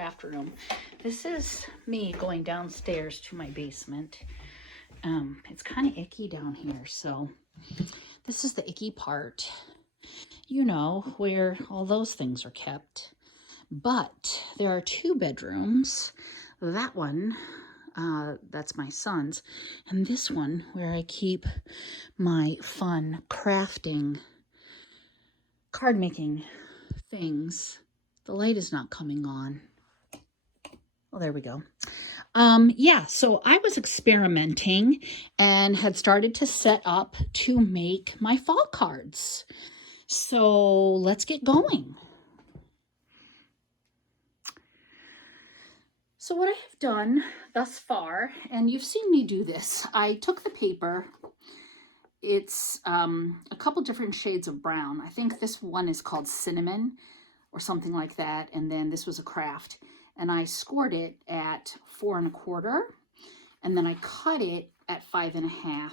craft room. This is me going downstairs to my basement. It's kind of icky down here, so this is the icky part, you know, where all those things are kept. But there are two bedrooms. That one, that's my son's, and this one where I keep my fun crafting, card making things. The light is not coming on. Oh, there we go. Yeah, so I was experimenting and had started to set up to make my fall cards. So let's get going. So what I have done thus far, and you've seen me do this, I took the paper. It's a couple different shades of brown. I think this one is called cinnamon or something like that. And then this was a craft. And I scored it at 4 1/4. And then I cut it at 5 1/2.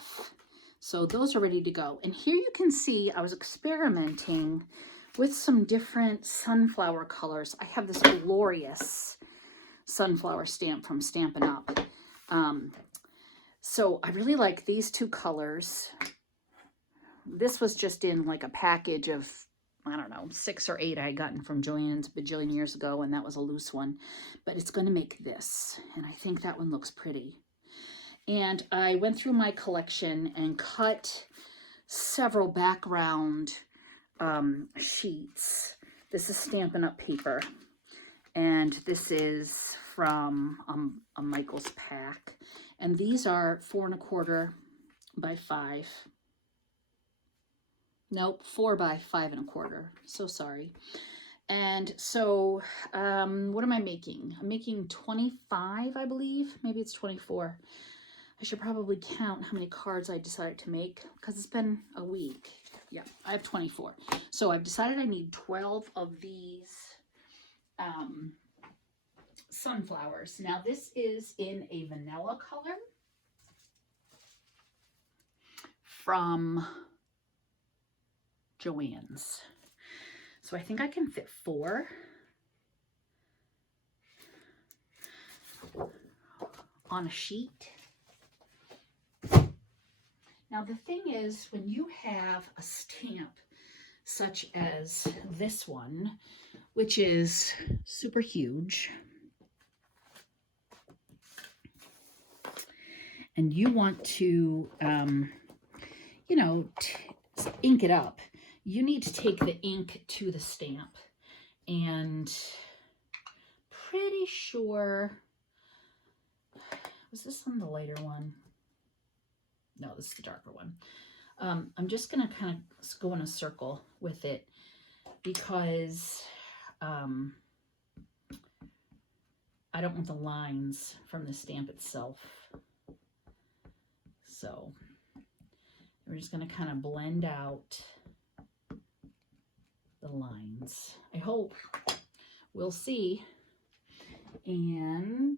So those are ready to go. And here you can see I was experimenting with some different sunflower colors. I have this glorious sunflower stamp from Stampin' Up. So I really like these two colors. This was just in like a package of, I don't know, 6 or 8 I had gotten from Joann's bajillion years ago, and that was a loose one. But it's going to make this, and I think that one looks pretty. And I went through my collection and cut several background sheets. This is Stampin' Up paper, and this is from a Michaels pack. And these are 4 1/4 by 5. Nope, 4 by 5 1/4. So sorry. And so, what am I making? I'm making 25, I believe. Maybe it's 24. I should probably count how many cards I decided to make because it's been a week. Yeah, I have 24. So I've decided I need 12 of these sunflowers. Now this is in a vanilla color from Joann's. So I think I can fit 4 on a sheet. Now the thing is, when you have a stamp such as this one, which is super huge, and you want to, you know, ink it up, you need to take the ink to the stamp. And pretty sure, was this on the lighter one? No, this is the darker one. I'm just going to kind of go in a circle with it because I don't want the lines from the stamp itself. So we're just going to kind of blend out the lines. I hope. We'll see. And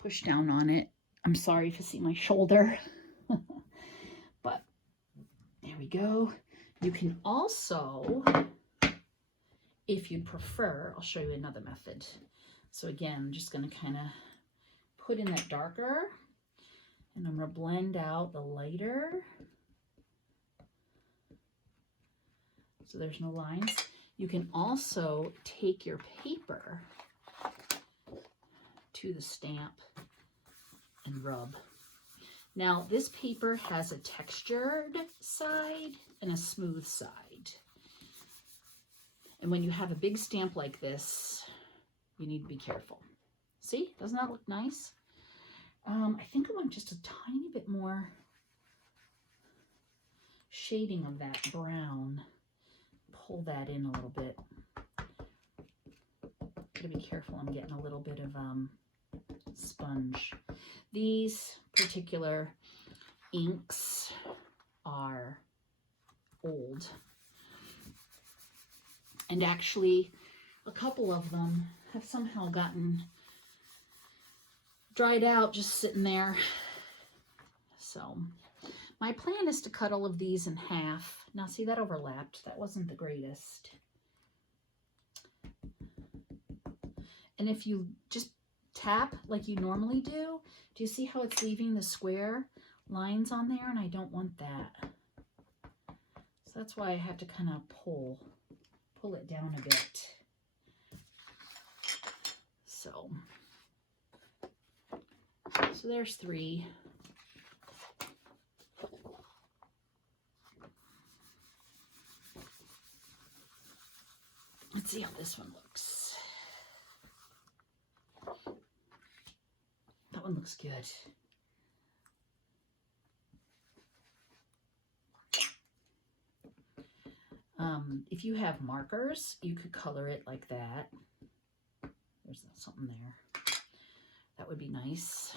push down on it. I'm sorry if you see my shoulder. But there we go. You can also, if you'd prefer, I'll show you another method. So again, I'm just going to kind of put in that darker, and I'm going to blend out the lighter. So there's no lines. You can also take your paper to the stamp and rub. Now this paper has a textured side and a smooth side. And when you have a big stamp like this, you need to be careful. See, doesn't that look nice? I think I want just a tiny bit more shading of that brown. Pull that in a little bit. Gotta be careful, I'm getting a little bit of sponge. These particular inks are old, and actually a couple of them have somehow gotten dried out just sitting there. So my plan is to cut all of these in half. Now see, that overlapped. That wasn't the greatest. And if you just tap like you normally do you see how it's leaving the square lines on there? And I don't want that. So that's why I have to kind of pull it down a bit. So there's 3. Let's see how this one looks. That one looks good. If you have markers, you could color it like that. There's something there. That would be nice.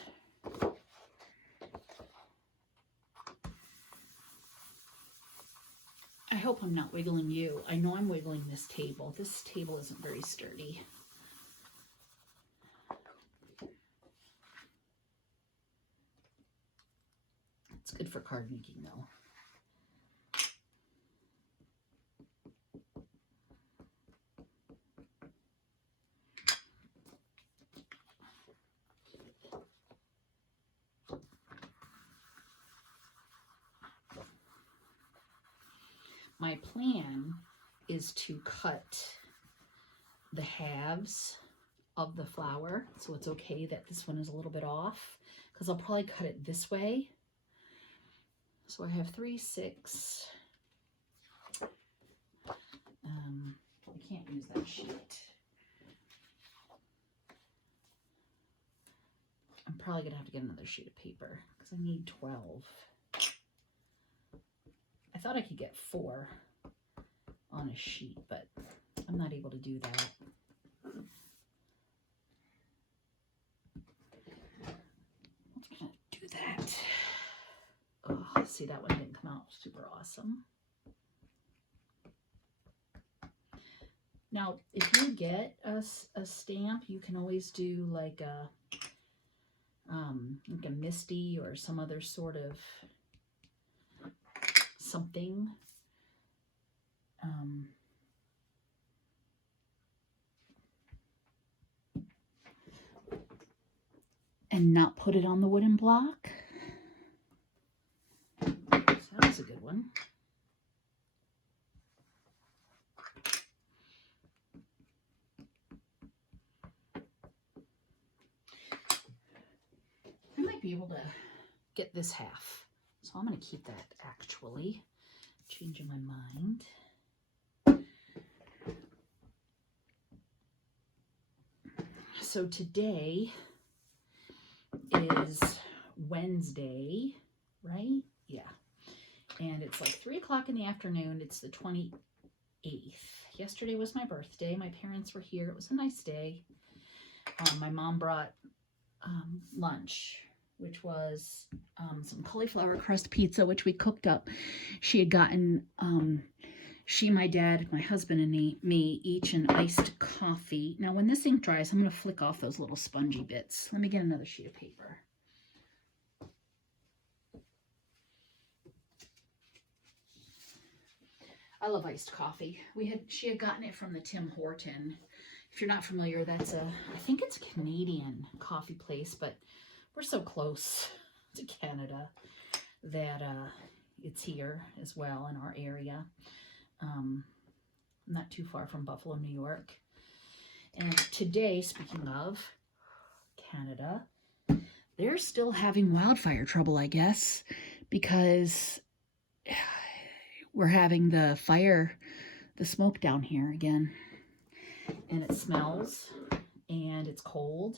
I hope I'm not wiggling you. I know I'm wiggling this table. This table isn't very sturdy. It's good for card making though. My plan is to cut the halves of the flower, so it's okay that this one is a little bit off, because I'll probably cut it this way. So I have 3, 6. I can't use that sheet. I'm probably gonna have to get another sheet of paper because I need 12. I thought I could get 4 on a sheet, but I'm not able to do that. I'm gonna do that. Oh, see, that one didn't come out super awesome. Now, if you get a stamp, you can always do like a Misty or some other sort of something. And not put it on the wooden block. So that was a good one. I might be able to get this half. So I'm going to keep that actually. Changing my mind. So today is Wednesday, right? Yeah. And it's like 3 o'clock in the afternoon. It's the 28th. Yesterday was my birthday. My parents were here. It was a nice day. My mom brought lunch, which was some cauliflower crust pizza, which we cooked up. She had gotten, she, my dad, my husband, and me each an iced coffee. Now, when this ink dries, I'm going to flick off those little spongy bits. Let me get another sheet of paper. I love iced coffee. She had gotten it from the Tim Horton. If you're not familiar, that's I think it's a Canadian coffee place, but we're so close to Canada that it's here as well in our area. Not too far from Buffalo, New York. And today, speaking of Canada, they're still having wildfire trouble, I guess, because we're having the smoke down here again. And it smells, and it's cold,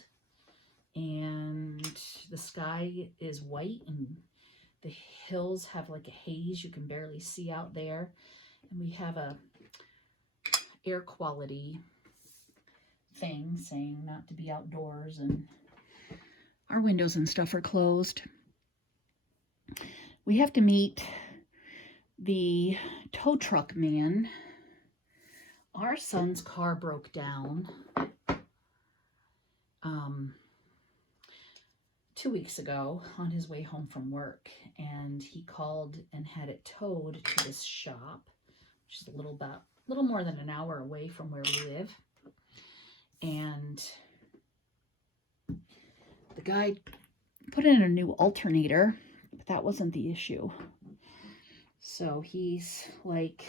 and the sky is white, and the hills have like a haze you can barely see out there. And we have a air quality thing saying not to be outdoors, and our windows and stuff are closed. We have to meet the tow truck man. Our son's car broke down 2 weeks ago on his way home from work, and he called and had it towed to this shop, which is a little more than an hour away from where we live. And guy put in a new alternator, but that wasn't the issue. So he's like,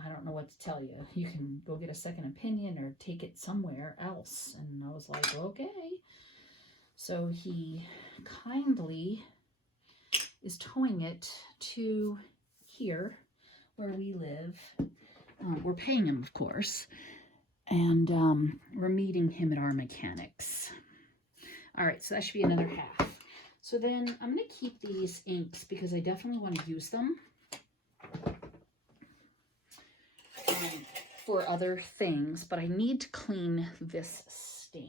I don't know what to tell you. You can go get a second opinion or take it somewhere else. And I was like, okay. So he kindly is towing it to here where we live. We're paying him, of course. And we're meeting him at our mechanics. All right, so that should be another half. So then I'm going to keep these inks because I definitely want to use them for other things, but I need to clean this stamp.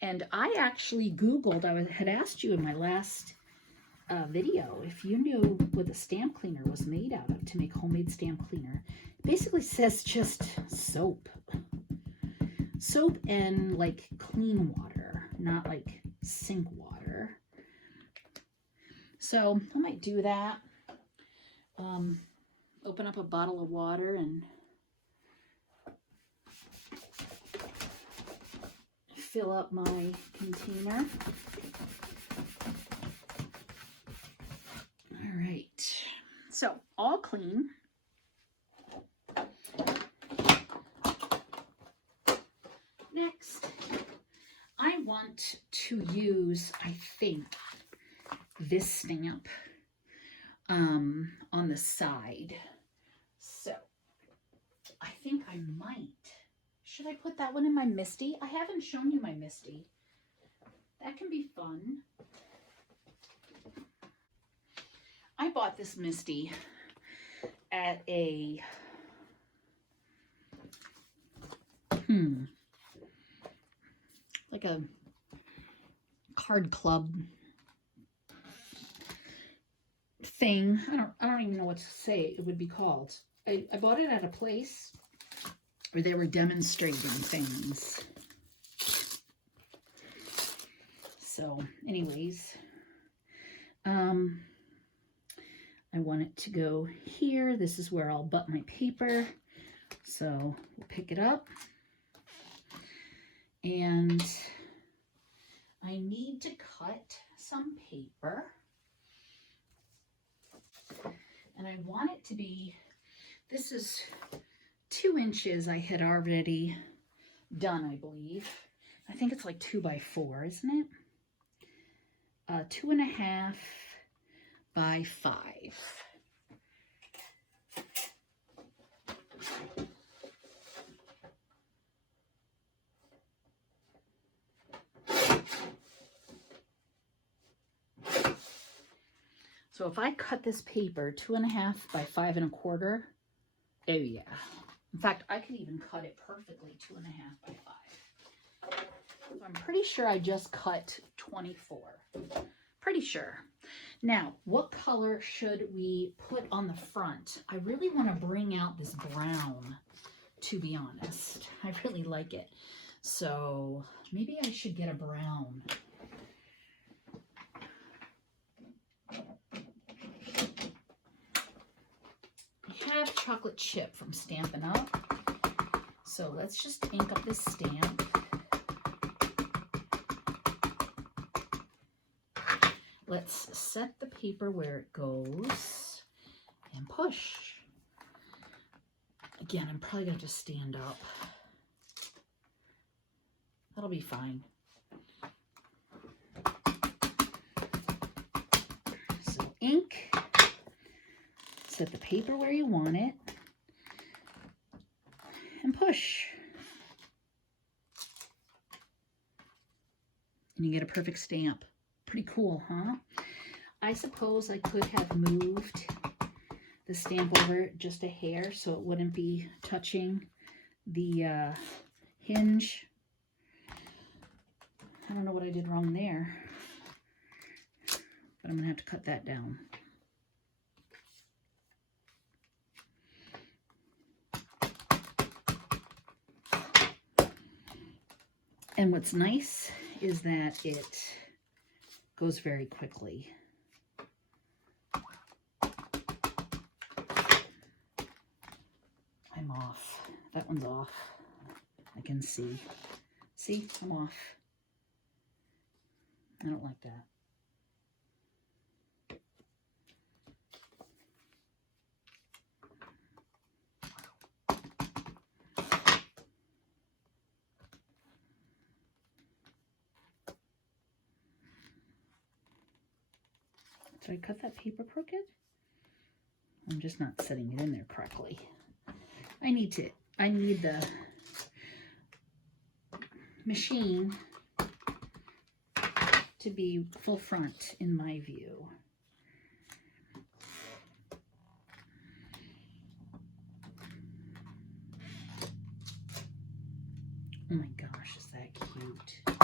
And I actually Googled, I had asked you in my last video if you knew what the stamp cleaner was made out of to make homemade stamp cleaner. It basically says just soap. Soap and like clean water, not like sink water. So I might do that. Open up a bottle of water and fill up my container. All right, so all clean. Next, I want to use, I think, this stamp on the side. So I think I might. Should I put that one in my Misty? I haven't shown you my Misty. That can be fun. I bought this Misty at a like a card club thing. I don't even know what to say it would be called. I bought it at a place where they were demonstrating things. So anyways, I want it to go here. This is where I'll butt my paper. So we'll pick it up. And I need to cut some paper. And I want it to be, this is 2 inches I had already done, I believe. I think it's like 2 by 4, isn't it? 2.5 by 5. So if I cut this paper 2.5 by 5 1/4, oh yeah. In fact, I could even cut it perfectly 2.5 by 5. So I'm pretty sure I just cut 24. Pretty sure. Now, what color should we put on the front? I really want to bring out this brown, to be honest. I really like it. So maybe I should get a brown. I have chocolate chip from Stampin' Up. So let's just ink up this stamp. Let's set the paper where it goes and push. Again, I'm probably going to just stand up. That'll be fine. So ink, set the paper where you want it, and push. And you get a perfect stamp. Pretty cool, huh? I suppose I could have moved the stamp over just a hair so it wouldn't be touching the hinge. I don't know what I did wrong there, but I'm gonna have to cut that down. And what's nice is that it goes very quickly. I'm off. That one's off. I can see. See, I'm off. I don't like that. Did I cut that paper crooked? I'm just not setting it in there correctly. I need the machine to be full front in my view. Oh my gosh, is that cute?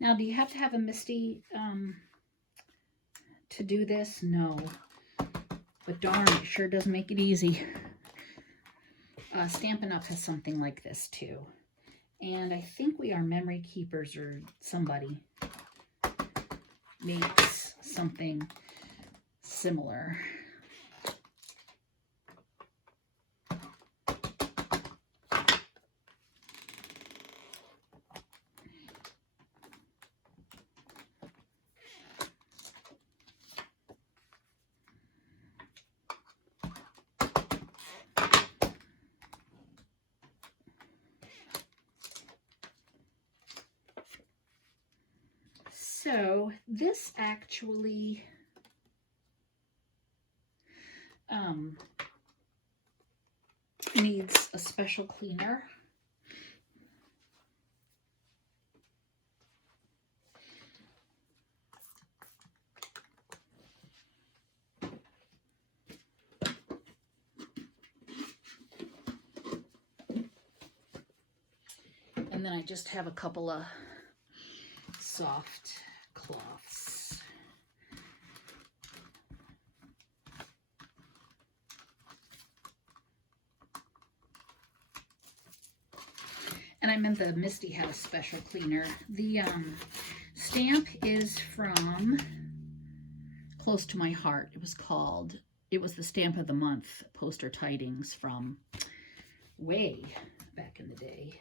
Now, do you have to have a MISTI to do this? No. But darn, it sure does make it easy. Stampin' Up! Has something like this too. And I think We Are Memory Keepers, or somebody makes something similar. So this actually needs a special cleaner. And then I just have a couple of soft cloths. And I meant the MISTI had a special cleaner. The stamp is from Close to My Heart. It was the stamp of the month, poster tidings from way back in the day.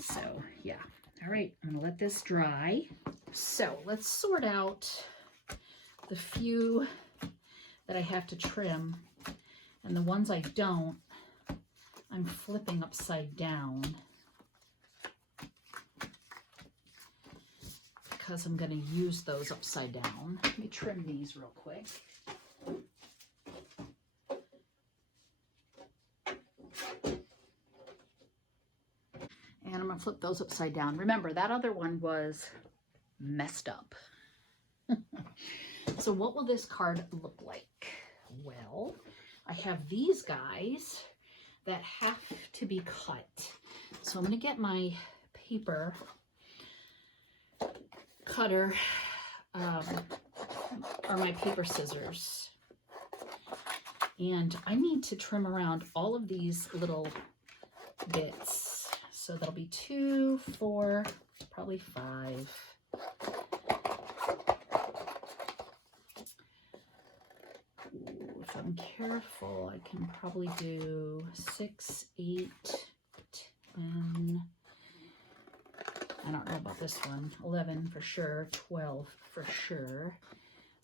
So yeah. All right, I'm gonna let this dry. So let's sort out the few that I have to trim, and the ones I don't, I'm flipping upside down because I'm gonna use those upside down. Let me trim these real quick. And I'm gonna flip those upside down. Remember, that other one was messed up. So what will this card look like? Well, I have these guys that have to be cut. So I'm gonna get my paper cutter or my paper scissors. And I need to trim around all of these little bits. So that'll be 2, 4, probably 5. Ooh, if I'm careful, I can probably do 6, 8, 10. I don't know about this one. 11 for sure, 12 for sure.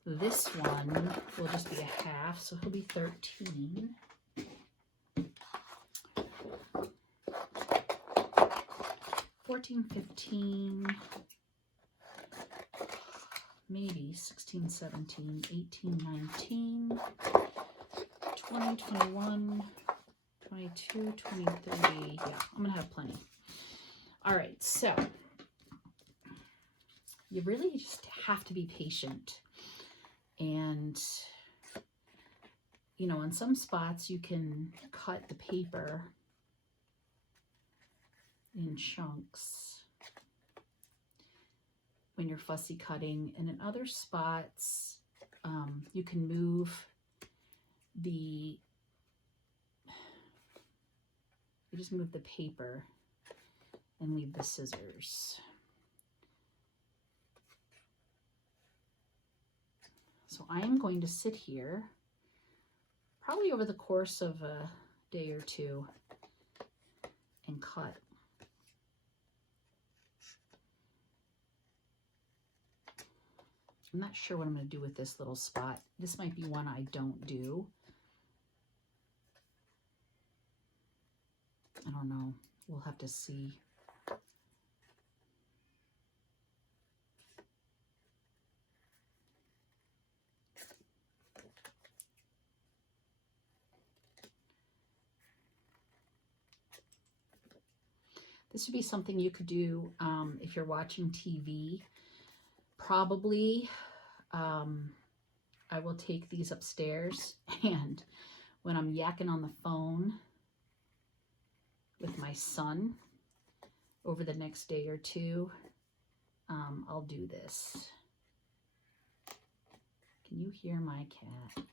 This one will just be a half, so he'll be 13. 14, 15, maybe 16, 17, 18, 19, 20, 21, 22, 23. Yeah, I'm gonna have plenty. All right, so you really just have to be patient. And, you know, in some spots you can cut the paper in chunks when you're fussy cutting, and in other spots you can move I just move the paper and leave the scissors. So I am going to sit here probably over the course of a day or two and cut. I'm not sure what I'm going to do with this little spot. This might be one I don't do. I don't know. We'll have to see. This would be something you could do if you're watching TV. Probably I will take these upstairs, and when I'm yakking on the phone with my son over the next day or two, I'll do this. Can you hear my cat?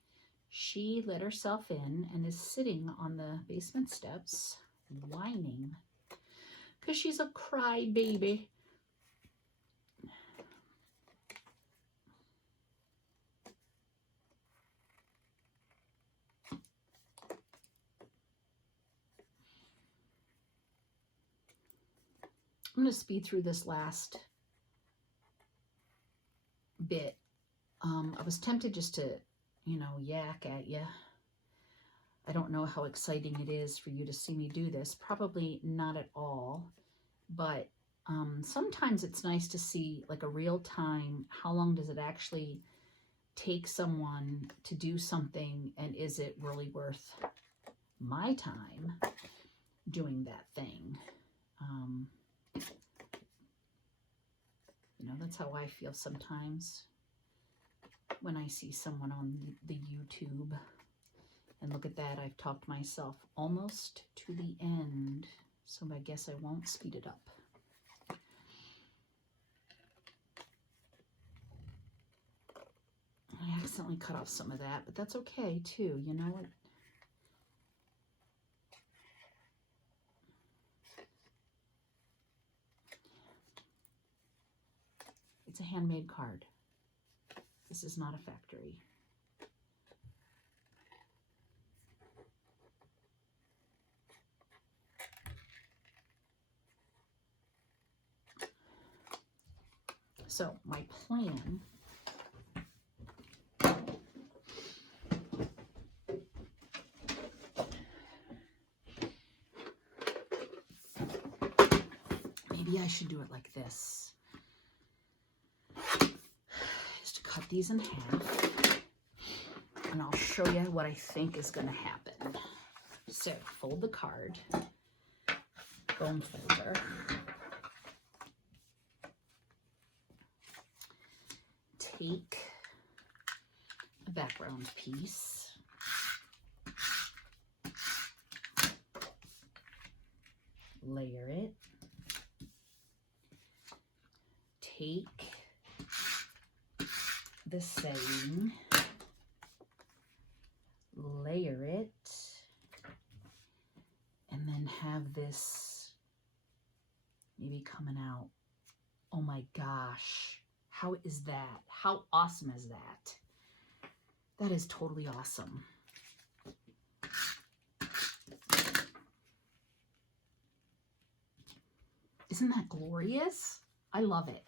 She let herself in and is sitting on the basement steps whining because she's a crybaby. I'm going to speed through this last bit. I was tempted just to, yak at you. I don't know how exciting it is for you to see me do this. Probably not at all. But sometimes it's nice to see like a real time, how long does it actually take someone to do something, and is it really worth my time doing that thing? That's how I feel sometimes when I see someone on the YouTube. And look at that, I've talked myself almost to the end, so I guess I won't speed it up. I accidentally cut off some of that, but that's okay too, you know what? It's a handmade card. This is not a factory. So my plan maybe I should do it like this. Is to cut these in half, and I'll show you what I think is going to happen. So fold the card, bone folder. Take a background piece, layer it, take the same, layer it, and then have this maybe coming out. Oh my gosh. How is that? How awesome is that? That is totally awesome. Isn't that glorious? I love it.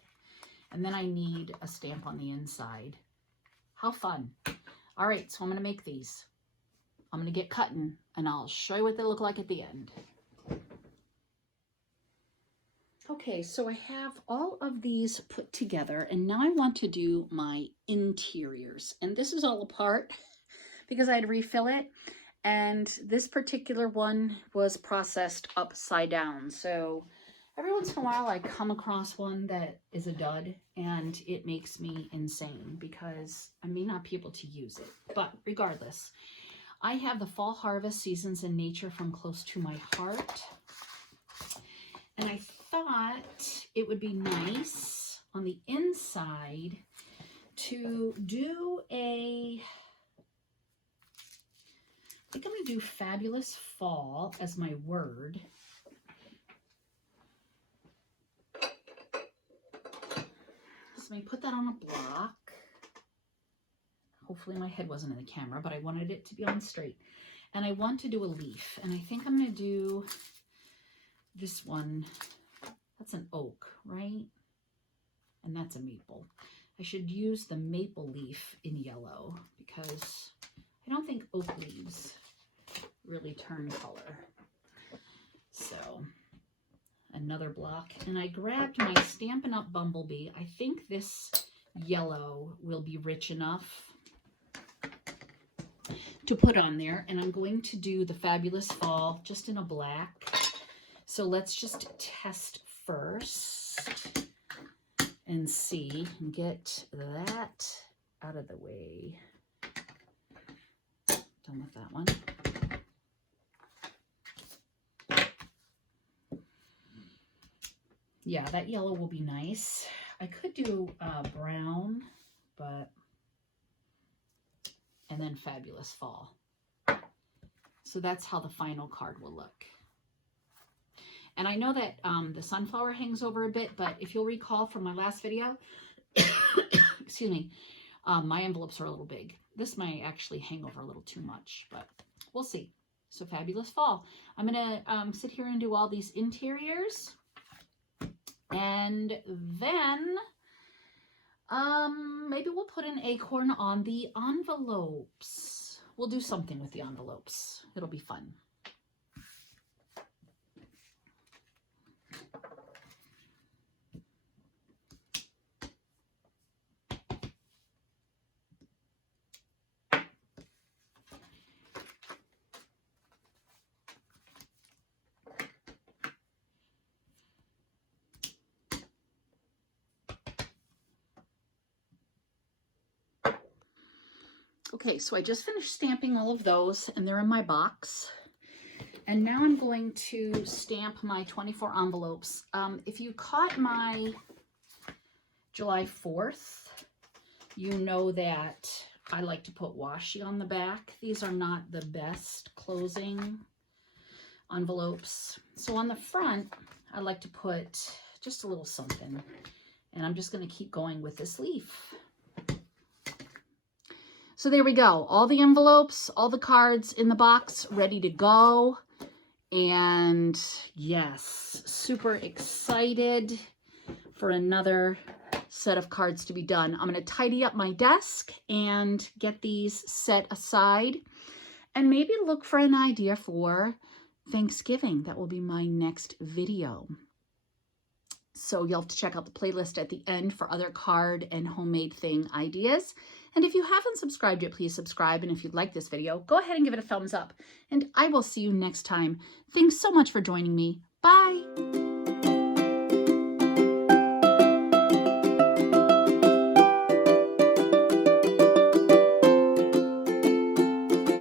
And then I need a stamp on the inside. How fun. All right, so I'm going to make these. I'm going to get cutting, and I'll show you what they look like at the end. Okay, so I have all of these put together, and now I want to do my interiors. And this is all apart because I had to refill it. And this particular one was processed upside down. So every once in a while I come across one that is a dud, and it makes me insane because I may not be able to use it. But regardless, I have the Fall Harvest Seasons in Nature from Close to My Heart. And I thought it would be nice on the inside to do a going to do Fabulous Fall as my word. So let me put that on a block. Hopefully my head wasn't in the camera, but I wanted it to be on straight. And I want to do a leaf. And I think I'm going to do this one. That's an oak, right? And that's a maple. I should use the maple leaf in yellow because I don't think oak leaves really turn color. So another block. And I grabbed my Stampin' Up! Bumblebee. I think this yellow will be rich enough to put on there. And I'm going to do the Fabulous Fall just in a black. So let's just test first and see and get that out of the way. Done with that one. Yeah, that yellow will be nice. I could do brown, but, and then Fabulous Fall. So that's how the final card will look. And I know that the sunflower hangs over a bit, but if you'll recall from my last video, excuse me, my envelopes are a little big. This might actually hang over a little too much, but we'll see. So Fabulous Fall. I'm going to sit here and do all these interiors. And then maybe we'll put an acorn on the envelopes. We'll do something with the envelopes. It'll be fun. Okay, so I just finished stamping all of those and they're in my box. And now I'm going to stamp my 24 envelopes. If you caught my July 4th, you know that I like to put washi on the back. These are not the best closing envelopes. So on the front, I like to put just a little something. And I'm just going to keep going with this leaf. So there we go. All the envelopes, all the cards in the box, ready to go. And yes, super excited for another set of cards to be done. I'm going to tidy up my desk and get these set aside and maybe look for an idea for Thanksgiving. That will be my next video. So you'll have to check out the playlist at the end for other card and homemade thing ideas. And if you haven't subscribed yet, please subscribe. And if you like this video, go ahead and give it a thumbs up. And I will see you next time. Thanks so much for joining me. Bye.